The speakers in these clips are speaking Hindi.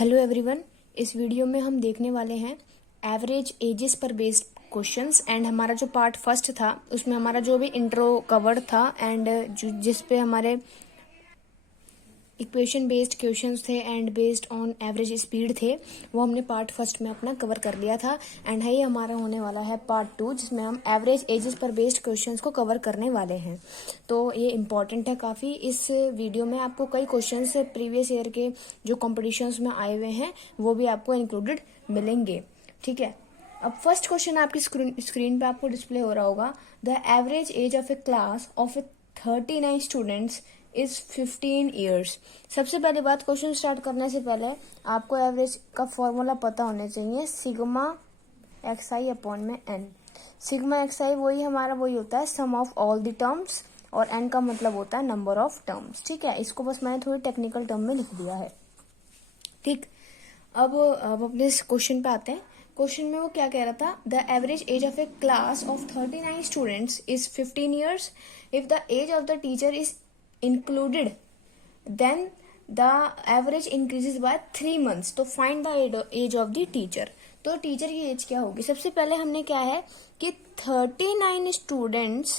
Hello everyone. इस वीडियो में हम देखने वाले हैं एवरेज एजेस पर बेस्ड क्वेश्चंस एंड हमारा जो पार्ट फर्स्ट था उसमें हमारा जो भी इंट्रो कवर्ड था एंड जिस पे हमारे इक्वेशन बेस्ड क्वेश्चंस थे and based on average speed थे वो हमने पार्ट फर्स्ट में अपना कवर कर लिया था। एंड है हमारा होने वाला है पार्ट टू जिसमें हम एवरेज एजेस पर बेस्ड क्वेश्चंस को कवर करने वाले हैं। तो ये इम्पॉर्टेंट है काफ़ी। इस वीडियो में आपको कई क्वेश्चंस प्रीवियस ईयर के जो कॉम्पिटिशन्स में आए हुए हैं वो भी आपको इंक्लूडेड मिलेंगे। ठीक है, अब फर्स्ट क्वेश्चन आपकी स्क्रीन पे आपको डिस्प्ले हो रहा होगा। The average age of a class of A 39 students is 15 years. सबसे पहली बात, क्वेश्चन स्टार्ट करने से पहले आपको एवरेज का फॉर्मूला पता होना चाहिए, सिग्मा एक्स आई अपॉन में एन। सिग्मा एक्स आई वही होता है सम ऑफ ऑल द टर्म्स और एन का मतलब होता है नंबर ऑफ टर्म्स। ठीक है, इसको बस मैंने थोड़ी टेक्निकल टर्म में लिख दिया है। ठीक, अब अपने इस क्वेश्चन पे आते हैं। क्वेश्चन में वो क्या कह रहा था, the average age of a class of 39 students is 15 years. If the age of the teacher is included then the average increases by 3 months तो find the age of the teacher। तो टीचर की एज क्या होगी? सबसे पहले हमने क्या है कि 39 स्टूडेंट्स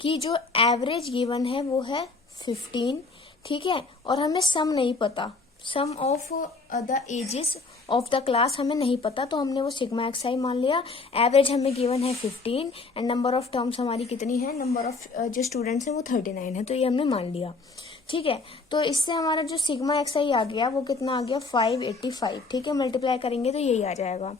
की जो एवरेज गिवन है वो है 15। ठीक है, और हमें सम नहीं पता, sum of the ages of the class हमें नहीं पता, तो हमने वो सिग्मा एक्स आई मान लिया। एवरेज हमें गिवन है 15 एंड नंबर ऑफ टर्म्स हमारी कितनी है, नंबर ऑफ जो स्टूडेंट्स हैं वो 39 है, तो ये हमने मान लिया। ठीक है, तो इससे हमारा जो सिग्मा एक्स आई आ गया वो कितना आ गया 585। ठीक है, मल्टीप्लाई करेंगे तो यही आ जाएगा।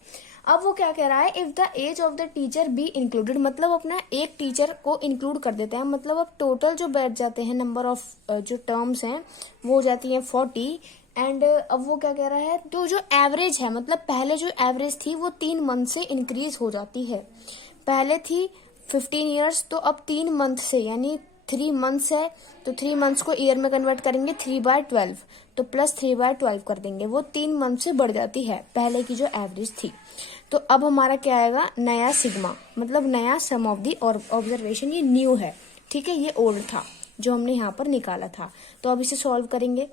अब वो क्या कह रहा है, if the age of the teacher be included, मतलब अपना एक टीचर को इंक्लूड कर देते हैं, मतलब अब टोटल जो बैठ जाते हैं नंबर ऑफ जो टर्म्स हैं वो हो जाती है 40। एंड अब वो क्या कह रहा है, तो जो एवरेज है, मतलब पहले जो एवरेज थी वो 3 मंथ से इंक्रीज हो जाती है। पहले थी 15 ईयर्स, तो अब 3 मंथ से यानी 3 मंथ्स है, तो 3 मंथ्स को ईयर में कन्वर्ट करेंगे 3/12, तो प्लस 3/12 कर देंगे, वो 3 मंथ से बढ़ जाती है पहले की जो एवरेज थी। तो अब हमारा क्या आएगा, नया सिग्मा, मतलब नया सम ऑफ दी ऑब्जर्वेशन, ये न्यू है। ठीक है, ये ओल्ड था जो हमने यहाँ पर निकाला था। तो अब इसे सॉल्व करेंगे,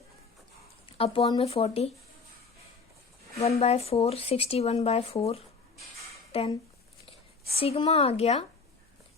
अपॉन में 40, 1/4, 61/4, 10, सिग्मा आ गया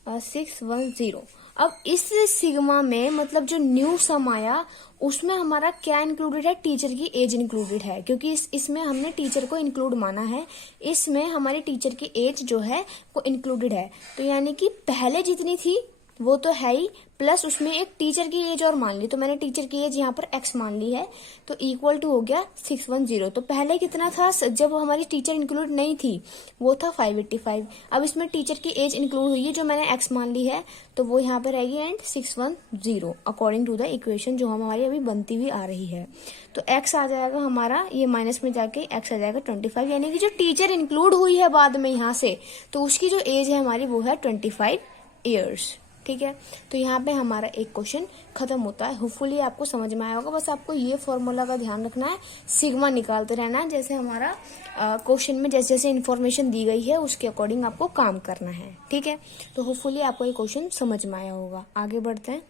610। अब इस सिग्मा में मतलब जो न्यू सम आया उसमें हमारा क्या इंक्लूडेड है, टीचर की एज इंक्लूडेड है, क्योंकि इसमें हमने टीचर को इंक्लूड माना है। इसमें हमारी टीचर की एज जो है वो इंक्लूडेड है, तो यानी कि पहले जितनी थी वो तो है ही, प्लस उसमें एक टीचर की एज और मान ली, तो मैंने टीचर की एज यहाँ पर x मान ली है, तो इक्वल टू हो गया 610। तो पहले कितना था जब हमारी टीचर इंक्लूड नहीं थी, वो था 585। अब इसमें टीचर की एज इंक्लूड हुई है जो मैंने x मान ली है, तो वो यहाँ पर रहेगी and 610 according to the equation जो हमारी अभी बनती हुई आ रही है। तो x आ जाएगा हमारा, ये माइनस में जाके x आ जाएगा 25, यानी कि जो टीचर इंक्लूड हुई है बाद में यहाँ से, तो उसकी जो एज है हमारी वो है 25 ईयर्स। ठीक है, तो यहाँ पे हमारा एक क्वेश्चन खत्म होता है। होपफुली आपको समझ में आया होगा। बस आपको ये फॉर्मूला का ध्यान रखना है, सिग्मा निकालते रहना है, जैसे हमारा क्वेश्चन में जैसे जैसे इन्फॉर्मेशन दी गई है उसके अकॉर्डिंग आपको काम करना है। ठीक है, तो होपफुली आपको ये क्वेश्चन समझ में आया होगा। आगे बढ़ते हैं,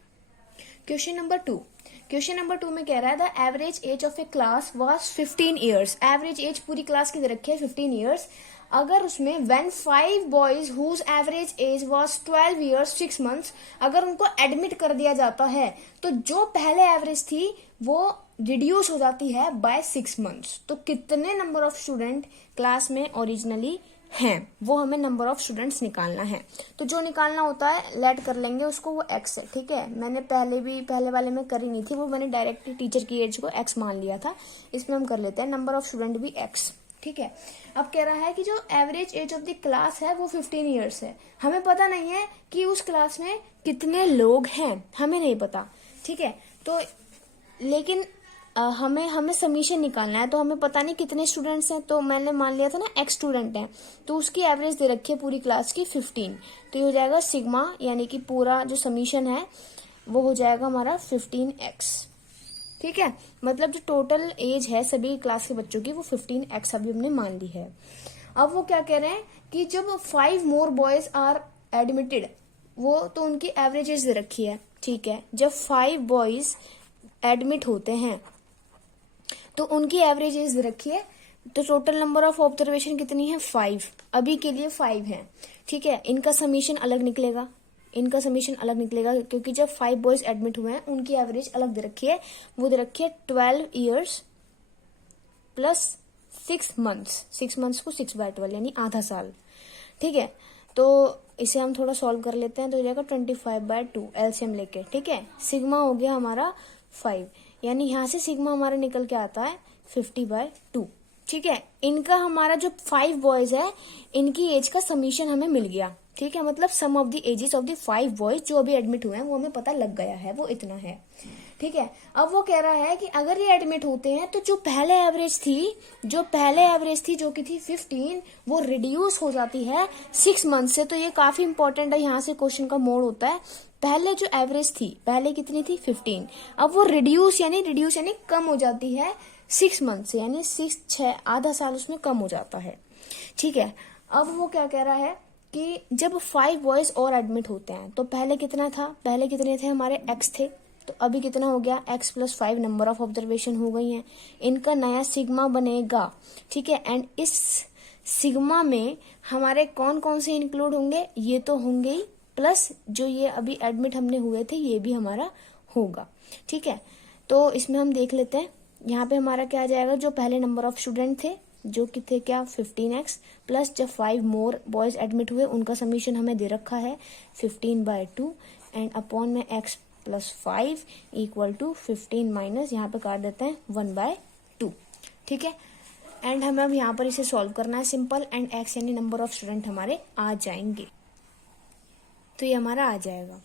क्वेश्चन नंबर 2। क्वेश्चन नंबर 2 में कह रहा है the average age of a class was 15 years. Average age पूरी क्लास की दे रखी है 15 ईयर्स। अगर उसमें when 5 boys whose average age was 12 years 6 months, अगर उनको एडमिट कर दिया जाता है तो जो पहले एवरेज थी वो रिड्यूस हो जाती है बाय 6 मंथ्स। तो कितने नंबर ऑफ स्टूडेंट क्लास में ओरिजिनली हैं वो हमें नंबर ऑफ स्टूडेंट्स निकालना है। तो जो निकालना होता है लेट कर लेंगे उसको, वो x है। ठीक है, मैंने पहले वाले में करी नहीं थी, वो मैंने डायरेक्टली टीचर की एज को x मान लिया था। इसमें हम कर लेते हैं नंबर ऑफ स्टूडेंट भी x। ठीक है, अब कह रहा है कि जो average age of the class है वो 15 ईयर्स है। हमें पता नहीं है कि उस क्लास में कितने लोग हैं, हमें नहीं पता। ठीक है, तो लेकिन हमें समीशन निकालना है, तो हमें पता नहीं कितने स्टूडेंट्स हैं, तो मैंने मान लिया था ना x स्टूडेंट हैं, तो उसकी एवरेज दे रखी है पूरी क्लास की 15। तो ये हो जाएगा सिग्मा, यानी कि पूरा जो समीशन है वो हो जाएगा हमारा 15x। ठीक है, मतलब जो टोटल एज है सभी क्लास के बच्चों की वो 15x अभी हमने मान ली है। अब वो क्या कह रहे हैं कि जब 5 मोर बॉयज आर एडमिटेड, वो तो उनकी एवरेज एज दे रखी है। ठीक है, जब 5 बॉयज एडमिट होते हैं तो उनकी एवरेज एज रखी है। तो टोटल नंबर ऑफ ऑब्जर्वेशन कितनी है 5, अभी के लिए 5 है। ठीक है, इनका समीशन अलग निकलेगा, इनका समीशन अलग निकलेगा क्योंकि जब 5 बॉयज एडमिट हुए हैं उनकी एवरेज अलग दे रखी है, वो दे रखी है 12 ईयर्स प्लस 6 मंथ्स। 6 मंथ्स को 6/12 यानी आधा साल। ठीक है, तो इसे हम थोड़ा सॉल्व कर लेते हैं, तो हो जाएगा 25/2 एलसीएम लेके। ठीक है, सिग्मा हो गया हमारा 5, यानी यहां से सिग्मा हमारा निकल के आता है 50/2। ठीक है, इनका हमारा जो 5 बॉयज है इनकी एज का समीशन हमें मिल गया। ठीक है, मतलब sum of the ages of the 5 boys जो अभी एडमिट हुए हैं वो हमें पता लग गया है, वो इतना है। ठीक है, अब वो कह रहा है कि अगर ये एडमिट होते हैं तो जो पहले एवरेज थी जो कि थी 15, वो रिड्यूस हो जाती है 6 मंथ से। तो ये काफी इंपॉर्टेंट है, यहाँ से क्वेश्चन का मोड होता है। पहले जो एवरेज थी, पहले कितनी थी 15, अब वो रिड्यूस यानी कम हो जाती है 6 मंथ से, यानी 6 आधा साल उसमें कम हो जाता है। ठीक है, अब वो क्या कह रहा है कि जब 5 बॉयज और एडमिट होते हैं तो पहले कितना था, पहले कितने थे हमारे x थे, तो अभी कितना हो गया x + 5 नंबर ऑफ ऑब्जर्वेशन हो गई हैं। इनका नया सिग्मा बनेगा। ठीक है, एंड इस सिग्मा में हमारे कौन कौन से इंक्लूड होंगे, ये तो होंगे ही, प्लस जो ये अभी एडमिट हमने हुए थे ये भी हमारा होगा। ठीक है, तो इसमें हम देख लेते हैं, यहाँ पे हमारा क्या आ जाएगा, जो पहले नंबर ऑफ स्टूडेंट थे जो कि थे क्या 15x, प्लस जब 5 मोर बॉयज एडमिट हुए उनका समीशन हमें दे रखा है 15/2, एंड अपॉन में x + 5 = 15 माइनस, यहाँ पे काट देते हैं 1/2। ठीक है, एंड हमें अब यहाँ पर इसे सॉल्व करना है सिंपल, एंड x यानी नंबर ऑफ स्टूडेंट हमारे आ जाएंगे। तो ये हमारा आ जाएगा।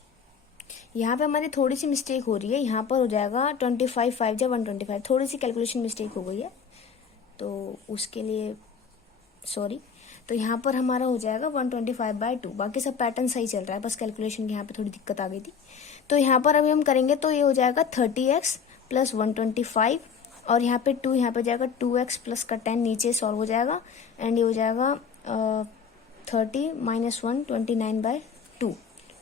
यहाँ पे हमारी थोड़ी सी मिस्टेक हो रही है, यहाँ पर हो जाएगा 25 5 × 125, थोड़ी सी कैलकुलेशन मिस्टेक हो गई है, तो उसके लिए सॉरी। तो यहाँ पर हमारा हो जाएगा 125/2, बाकी सब पैटर्न सही चल रहा है, बस कैलकुलेशन की यहाँ पे थोड़ी दिक्कत आ गई थी। तो यहाँ पर अभी हम करेंगे तो ये हो जाएगा 30x + 125, और यहाँ पे 2, यहाँ पे जाएगा 2x प्लस का 10 नीचे सॉल्व हो जाएगा, एंड ये हो जाएगा 30 - 1 29/2।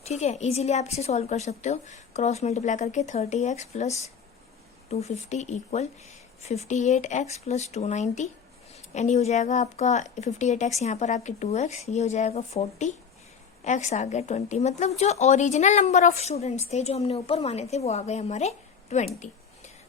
ठीक है, इजीली आप इसे सॉल्व कर सकते हो, क्रॉस मल्टीप्लाई करके 30x + 250 = 58x + 290, एंड ये हो जाएगा आपका 58x, यहाँ पर आपकी 2x, ये हो जाएगा 40, x आ गया 20। मतलब जो ओरिजिनल नंबर ऑफ स्टूडेंट्स थे जो हमने ऊपर माने थे वो आ गए हमारे 20।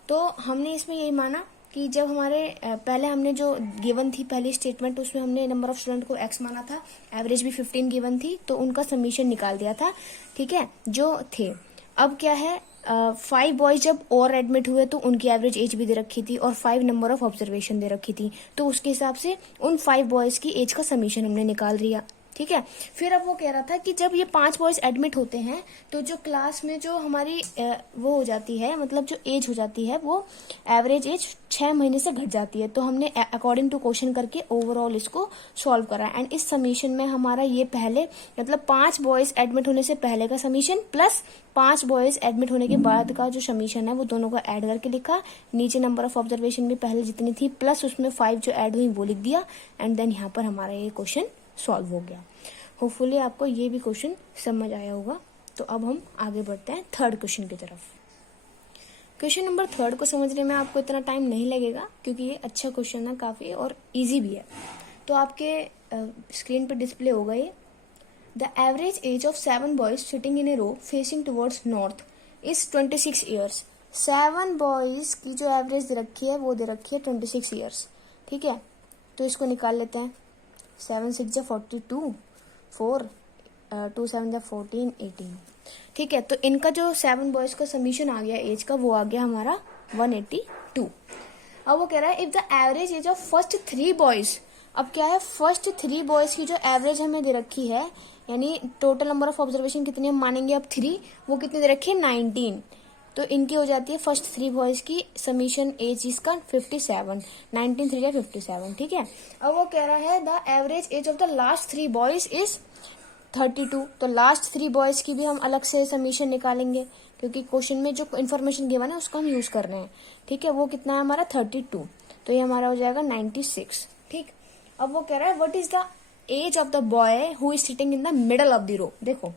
तो हमने इसमें यही माना कि जब हमारे पहले हमने जो गिवन थी पहली स्टेटमेंट, उसमें हमने नंबर ऑफ स्टूडेंट को x माना था, एवरेज भी 15 गिवन थी, तो उनका समीशन निकाल दिया था। ठीक है, जो थे। अब क्या है, 5 बॉयज जब और एडमिट हुए तो उनकी एवरेज एज भी दे रखी थी और 5 नंबर ऑफ ऑब्जर्वेशन दे रखी थी, तो उसके हिसाब से उन 5 बॉयज की एज का समीशन हमने निकाल दिया। ठीक है, फिर अब वो कह रहा था कि जब ये 5 बॉयज एडमिट होते हैं तो जो क्लास में जो हमारी वो हो जाती है, मतलब जो एज हो जाती है वो एवरेज एज 6 महीने से घट जाती है। तो हमने अकॉर्डिंग टू क्वेश्चन करके ओवरऑल इसको सॉल्व करा, एंड इस समीशन में हमारा ये पहले मतलब 5 बॉयज एडमिट होने से पहले का समीशन प्लस 5 बॉयज एडमिट होने के बाद का जो समीशन है वो दोनों को ऐड करके लिखा। नीचे नंबर ऑफ ऑब्जर्वेशन भी पहले जितनी थी प्लस उसमें 5 जो ऐड हुई वो लिख दिया, एंड देन यहाँ पर हमारा ये क्वेश्चन सॉल्व हो गया। होपफुली आपको ये भी क्वेश्चन समझ आया होगा। तो अब हम आगे बढ़ते हैं थर्ड क्वेश्चन की तरफ। क्वेश्चन नंबर 3 को समझने में आपको इतना टाइम नहीं लगेगा क्योंकि ये अच्छा क्वेश्चन है काफी और इजी भी है। तो आपके स्क्रीन पर डिस्प्ले होगा ये। The average age of 7 boys sitting in a row facing towards north is 26 years. 7 boys की जो एवरेज दे रखी है वो दे रखी है 26 ईयर्स। ठीक है, तो इसको निकाल लेते हैं। 7 6 = 42, 4 2 7 = 14 18। ठीक है, तो इनका जो 7 बॉयज का समीशन आ गया एज का वो आ गया हमारा 182। अब वो कह रहा है if the average age of first 3 boys, अब क्या है फर्स्ट 3 बॉयज की जो एवरेज हमें दे रखी है, यानी टोटल नंबर ऑफ ऑब्जर्वेशन कितनी हम मानेंगे अब 3, वो कितनी दे रखी है 19, तो इनकी हो जाती है फर्स्ट 3 बॉयज की समीशन एज इसका 57, 19 3 = 57। ठीक है, अब वो कह रहा है the average age of the last 3 boys is 32, तो लास्ट 3 बॉयज की भी हम अलग से समीशन निकालेंगे क्योंकि क्वेश्चन में जो इन्फॉर्मेशन गिवन है उसको हम यूज कर रहे हैं। ठीक है, वो कितना है हमारा 32, तो ये हमारा हो जाएगा 96। ठीक, अब वो कह रहा है what is the age of the boy who is sitting in the middle of the row. देखो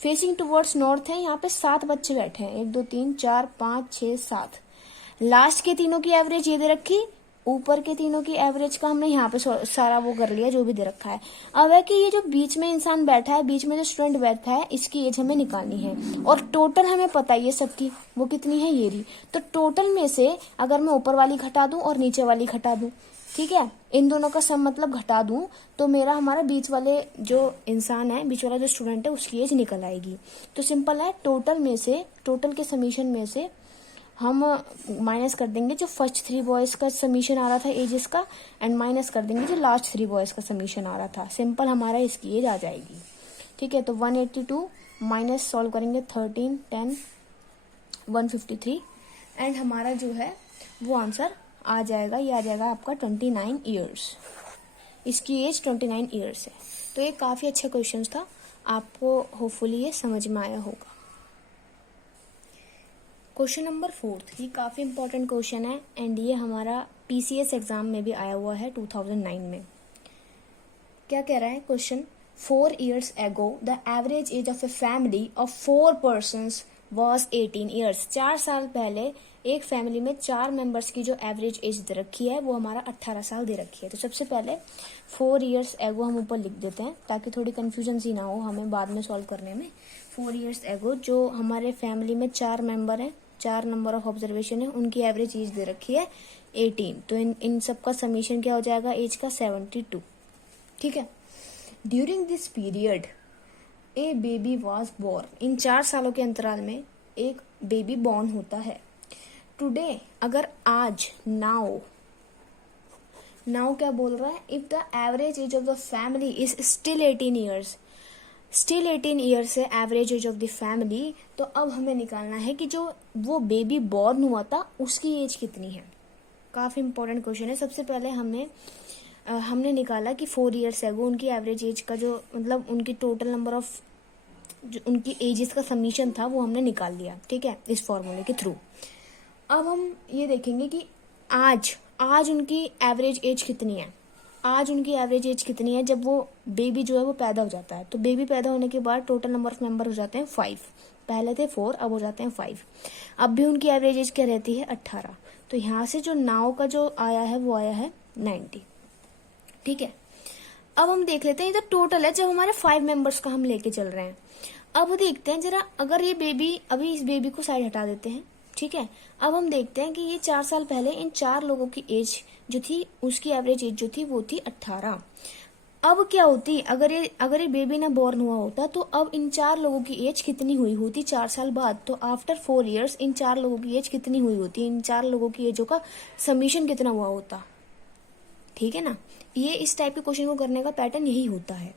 फेसिंग टुवर्ड्स नॉर्थ है, यहाँ पे 7 बच्चे बैठे हैं, 1 2 3 4 5 6 7। लास्ट के तीनों की एवरेज ये दे रखी, ऊपर के तीनों की एवरेज का हमने यहाँ पे सारा वो कर लिया जो भी दे रखा है। अब है कि ये जो बीच में इंसान बैठा है, बीच में जो स्टूडेंट बैठा है, इसकी एज हमें निकालनी है और टोटल हमें पता है ये सबकी वो कितनी है, ये रही। तो टोटल में से अगर मैं ऊपर वाली घटा दूं और नीचे वाली घटा दूं, ठीक है, इन दोनों का सम मतलब घटा दूं, तो मेरा हमारा बीच वाले जो इंसान है, बीच वाला जो स्टूडेंट है, उसकी एज निकल आएगी। तो सिंपल है, टोटल में से, टोटल के समीशन में से हम माइनस कर देंगे जो फर्स्ट 3 बॉयज का समीशन आ रहा था एजेस का, एंड माइनस कर देंगे जो लास्ट 3 बॉयज का समीशन आ रहा था। सिंपल हमारा इसकी एज आ जाएगी। ठीक है, तो 182 माइनस सॉल्व करेंगे 13, 10, 153 एंड हमारा जो है वो आंसर आ जाएगा, ये आ जाएगा आपका 29 ईयर्स। इसकी एज 29 ईयर्स है। तो ये काफी अच्छा क्वेश्चन था, आपको होपफुली ये समझ में आया होगा। क्वेश्चन नंबर 4, ये काफी इंपॉर्टेंट क्वेश्चन है एंड ये हमारा पीसीएस एग्जाम में भी आया हुआ है 2009 में। क्या कह रहा है question, 4 years ago the average age of a family of 4 persons was 18 years। 4 साल पहले एक फैमिली में 4 मेंबर्स की जो एवरेज एज दे रखी है वो हमारा 18 साल दे रखी है। तो सबसे पहले 4 years ago हम ऊपर लिख देते हैं ताकि थोड़ी कंफ्यूजन सी ना हो हमें बाद में सॉल्व करने में। 4 years ago जो हमारे फैमिली में 4 मेंबर हैं, 4 नंबर ऑफ ऑब्जर्वेशन है, उनकी एवरेज एज दे रखी है 18। तो इन सब का समीशन क्या हो जाएगा एज का, 72। ठीक है, during this period a baby was born. इन 4 सालों के अंतराल में एक बेबी बॉर्न होता है। टुडे, अगर आज, नाउ क्या बोल रहा है, if the average age of the family is still 18 years, still 18 years है average age of the family. तो अब हमें निकालना है कि जो वो बेबी बॉर्न हुआ था उसकी एज कितनी है। काफी इंपॉर्टेंट क्वेश्चन है। सबसे पहले हमने निकाला कि 4 years एगो उनकी एवरेज एज का जो मतलब उनकी टोटल नंबर ऑफ जो उनकी एजेस का समीशन था वो हमने निकाल लिया। ठीक है, इस फॉर्मूले के थ्रू। अब हम ये देखेंगे कि आज उनकी एवरेज एज कितनी है। आज उनकी एवरेज एज कितनी है जब वो बेबी जो है वो पैदा हो जाता है। तो बेबी पैदा होने के बाद टोटल नंबर ऑफ मेंबर हो जाते हैं 5। पहले थे 4, अब हो जाते हैं 5। अब भी उनकी एवरेज एज क्या रहती है, 18। तो यहाँ से जो नाउ का जो आया है वो आया है 90। ठीक है, अब हम देख लेते हैं, ये तो टोटल है जब हमारे 5 मेंबर्स का हम लेके चल रहे हैं। अब देखते हैं जरा, अगर ये बेबी, अभी इस बेबी को साइड हटा देते हैं। ठीक है, अब हम देखते हैं कि ये 4 साल पहले इन 4 लोगों की एज जो थी, उसकी एवरेज एज जो थी वो थी 18। अब क्या होती, अगर ये बेबी ना बॉर्न हुआ होता तो अब इन 4 लोगों की एज कितनी हुई होती 4 साल बाद। तो आफ्टर 4 years इन 4 लोगों की एज कितनी हुई होती, इन 4 लोगों की एजों का समीशन कितना हुआ होता। ठीक है ना, ये इस टाइप के क्वेश्चन को करने का पैटर्न यही होता है।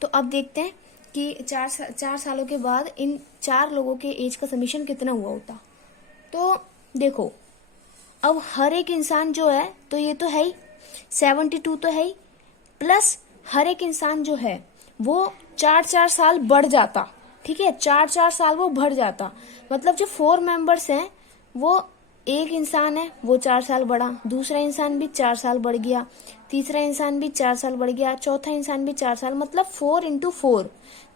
तो अब देखते हैं कि 4 सालों के बाद इन 4 लोगों के एज का समीशन कितना हुआ होता। तो देखो, अब हर एक इंसान जो है, तो ये तो है ही 72 तो है ही, प्लस हर एक इंसान जो है वो 4-4 साल बढ़ जाता। ठीक है, 4-4 साल वो बढ़ जाता। मतलब जो 4 मेंबर्स हैं, वो एक इंसान है वो 4 साल बढ़ा, दूसरा इंसान भी 4 साल बढ़ गया, तीसरा इंसान भी 4 साल बढ़ गया, चौथा इंसान भी 4 साल, मतलब 4 into 4,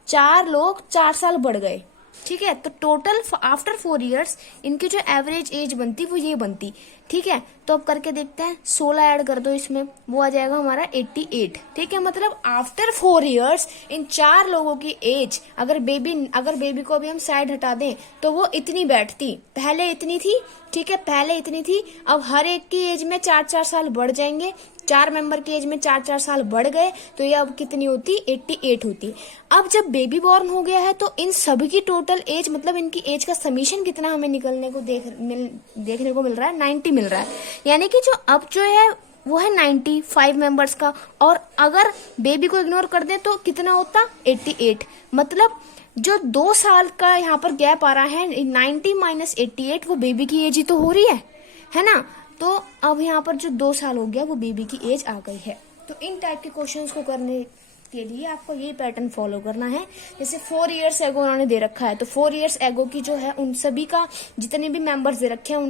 4 लोग 4 साल बढ़ गए। ठीक है, तो टोटल आफ्टर 4 years इनकी जो एवरेज एज बनती वो ये बनती। ठीक है, तो अब करके देखते हैं, 16 ऐड कर दो इसमें, वो आ जाएगा हमारा 88। ठीक है, मतलब आफ्टर 4 years इन 4 लोगों की एज, अगर बेबी को अभी हम साइड हटा दें तो वो इतनी बैठती, पहले इतनी थी। ठीक है, पहले इतनी थी, अब हर एक की एज में 4-4 साल बढ़ जाएंगे, 4 मेंबर की एज में 4-4 साल बढ़ गए, तो ये अब कितनी होती, 88 होती। अब जब बेबी बॉर्न हो गया है तो इन सभी की टोटल एज, मतलब इनकी एज का समीशन कितना हमें निकलने को देखने को मिल रहा है, 90 मिल रहा है। यानी कि जो अब जो है वो है 95 मेंबर्स का, और अगर बेबी को इग्नोर कर दें तो कितना होता, 88। मतलब जो 2 साल का यहाँ पर गैप आ रहा है, 90 माइनस 88, वो बेबी की एज ही तो हो रही है ना। तो अब यहाँ पर जो 2 साल हो गया वो बेबी की एज आ गई है। तो इन टाइप के क्वेश्चंस को करने के लिए आपको ये पैटर्न फॉलो करना है। जैसे 4 years एगो उन्होंने दे रखा है, तो 4 years एगो की जो है उन सभी का जितने भी मेंबर्स दे रखे हैं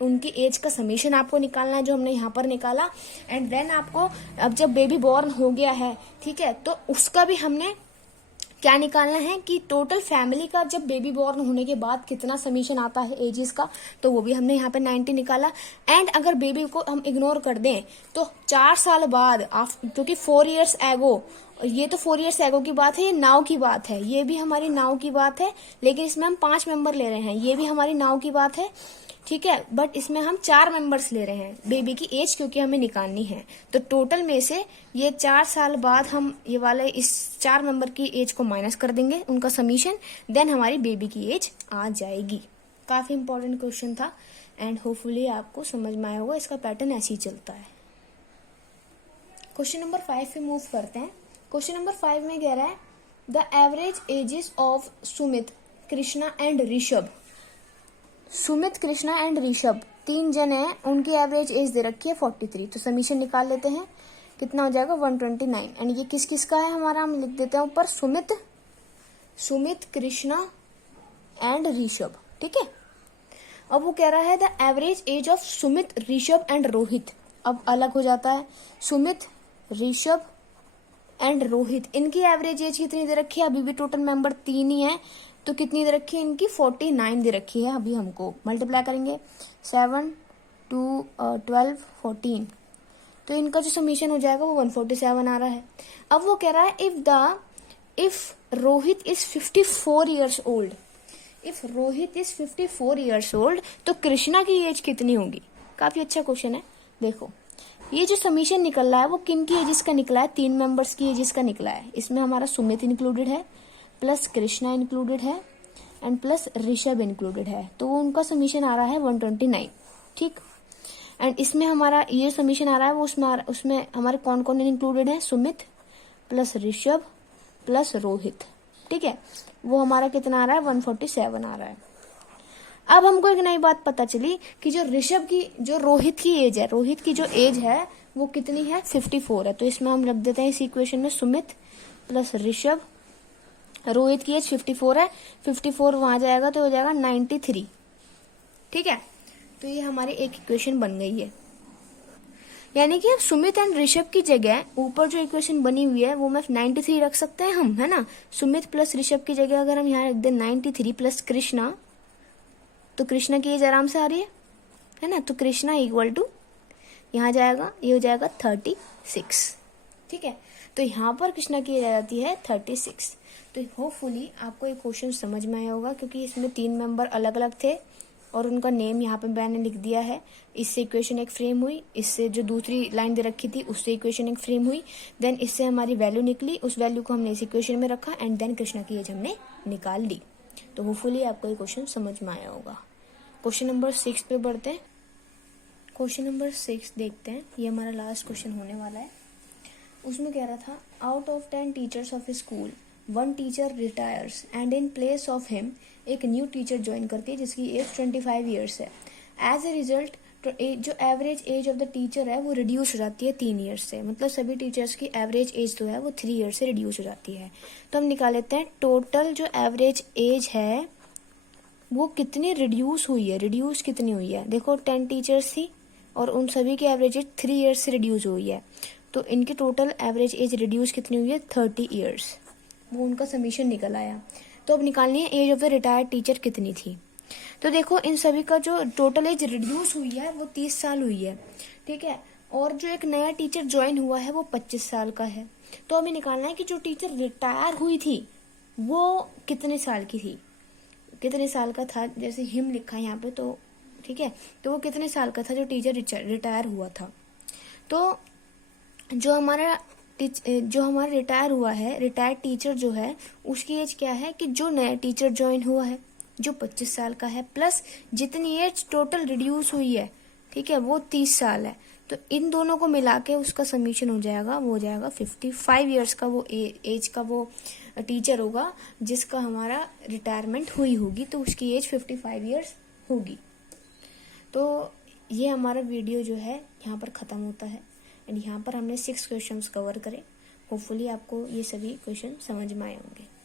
उनकी एज का समीशन आपको निकालना है, जो हमने यहाँ पर निकाला। एंड देन आपको अब जब बेबी बॉर्न हो गया है, ठीक है, तो उसका भी हमने क्या निकालना है कि टोटल फैमिली का जब बेबी बॉर्न होने के बाद कितना समीशन आता है एजेस का, तो वो भी हमने यहाँ पे 90 निकाला। एंड अगर बेबी को हम इग्नोर कर दें तो 4 साल बाद, क्योंकि 4 इयर्स एगो, ये तो 4 इयर्स एगो की बात है, ये नाउ की बात है, ये भी हमारी नाउ की बात है, लेकिन इसमें हम 5 मेंबर ले रहे हैं, ये भी हमारी नाउ की बात है, ठीक है, बट इसमें हम 4 मेंबर्स ले रहे हैं बेबी की एज, क्योंकि हमें निकालनी है। तो टोटल में से ये 4 साल बाद हम ये वाले इस 4 मेंबर की एज को माइनस कर देंगे, उनका समीशन, देन हमारी बेबी की एज आ जाएगी। काफी इंपॉर्टेंट क्वेश्चन था एंड होपफुली आपको समझ में आया होगा। इसका पैटर्न ऐसे ही चलता है। क्वेश्चन नंबर 5 पे मूव करते हैं। क्वेश्चन नंबर 5 में कह रहा है the average ages of Sumit, Krishna and Rishabh. Sumit, Krishna and Rishabh 3 जन हैं, उनकी एवरेज एज दे रखी है 43। तो समीशन निकाल लेते हैं, कितना हो जाएगा 129। एंड ये किस किस का है हमारा, हम लिख देते हैं ऊपर सुमित, कृष्णा एंड ऋषभ, ठीक है। अब वो कह रहा है the average age of Sumit, Rishabh and Rohit. अब अलग हो जाता है, सुमित, ऋषभ एंड रोहित, इनकी एवरेज एज कितनी दे रखी है, अभी भी टोटल मेंबर 3 ही है, तो कितनी दे रखी है इनकी 49 दे रखी है। अभी हमको मल्टीप्लाई करेंगे 7 2 12 14, तो इनका जो समीशन हो जाएगा वो 147 आ रहा है। अब वो कह रहा है if Rohit is 54 years old, if Rohit is 54 years old, तो कृष्णा की एज कितनी होगी। काफी अच्छा क्वेश्चन है। देखो ये जो समीशन निकल रहा है वो किन की एजेस का निकला है, 3 मेंबर्स की एजेस का निकला है। इसमें हमारा सुमित इंक्लूडेड है, प्लस कृष्णा इंक्लूडेड है एंड प्लस ऋषभ इंक्लूडेड है, तो वो उनका समीशन आ रहा है 129, ठीक। एंड इसमें हमारा ये समीशन आ रहा है वो उसमें हमारे कौन कौन इंक्लूडेड है, सुमित प्लस ऋषभ प्लस रोहित, ठीक है। वो हमारा कितना आ रहा है 147 आ रहा है। अब हमको एक नई बात पता चली कि जो रोहित की एज है, रोहित की जो एज है वो कितनी है 54 है। तो इसमें हम रख देते हैं इस इक्वेशन में सुमित प्लस ऋषभ, रोहित की एज 54 है, 54 वहां जाएगा तो हो जाएगा 93, ठीक है। तो ये हमारी एक इक्वेशन बन गई है, यानी कि अब सुमित एंड ऋषभ की जगह ऊपर जो इक्वेशन बनी हुई है वो में 93 रख सकते हैं हम, है ना। सुमित प्लस ऋषभ की जगह अगर हम यहाँ रख दें 93 प्लस कृष्णा, तो कृष्णा की एज आराम से आ रही है ना। तो कृष्णा इक्वल टू यहाँ जाएगा, ये हो जाएगा 36, ठीक है। तो यहाँ पर कृष्णा की एज आ जाती है 36। तो होपफुली आपको ये क्वेश्चन समझ में आया होगा, क्योंकि इसमें 3 मेंबर अलग अलग थे और उनका नेम यहाँ पे मैंने लिख दिया है। इससे इक्वेशन एक फ्रेम हुई, इससे जो दूसरी लाइन दे रखी थी उससे इक्वेशन एक फ्रेम हुई, देन इससे हमारी वैल्यू निकली, उस वैल्यू को हमने इस इक्वेशन में रखा एंड देन कृष्णा की एज हमने निकाल ली। तो होपफुली आपको ये क्वेश्चन समझ में आया होगा। क्वेश्चन नंबर 6 पे बढ़ते हैं। क्वेश्चन नंबर 6 देखते हैं, ये हमारा लास्ट क्वेश्चन होने वाला है। उसमें कह रहा था out of 10 teachers of school 1 teacher retires and in place of him एक न्यू टीचर ज्वाइन करती है जिसकी एज 25 ईयर्स है। एज ए रिजल्ट जो average age of the teacher है वो रिड्यूस हो जाती है 3 ईयर्स से, मतलब सभी टीचर्स की एवरेज एज जो है वो 3 ईयर्स से रिड्यूस हो जाती है। तो हम निकाल लेते हैं टोटल जो एवरेज एज है वो कितनी रिड्यूस हुई है, रिड्यूस कितनी हुई है। देखो 10 टीचर्स थी और उन सभी की एवरेज एज 3 ईयर्स से रिड्यूस हुई है, तो इनकी टोटल एवरेज एज रिड्यूस कितनी हुई है 30 ईयर्स, वो उनका समीशन निकल आया। तो अब निकालनी है age of the retired teacher कितनी थी। तो देखो इन सभी का जो टोटल एज रिड्यूस हुई है वो 30 साल हुई है, ठीक है। और जो एक नया टीचर ज्वाइन हुआ है वो 25 साल का है। तो हमें निकालना है कि जो टीचर रिटायर हुई थी वो कितने साल की थी, कितने साल का था। जैसे हिम लिखा है यहाँ पे, तो ठीक है, तो वो कितने साल का था जो टीचर रिटायर हुआ था। तो जो हमारा रिटायर हुआ है, रिटायर्ड टीचर जो है उसकी एज क्या है कि जो नया टीचर ज्वाइन हुआ है जो 25 साल का है, प्लस जितनी एज टोटल रिड्यूस हुई है, ठीक है, वो 30 साल है। तो इन दोनों को मिला के उसका समीशन हो जाएगा, वो हो जाएगा 55 ईयर्स का वो एज का वो टीचर होगा जिसका हमारा रिटायरमेंट हुई होगी, तो उसकी एज 55 ईयर्स होगी। तो ये हमारा वीडियो जो है यहाँ पर खत्म होता है एंड यहाँ पर हमने 6 क्वेश्चंस कवर करे। होपफुली आपको ये सभी क्वेश्चन समझ में आए होंगे।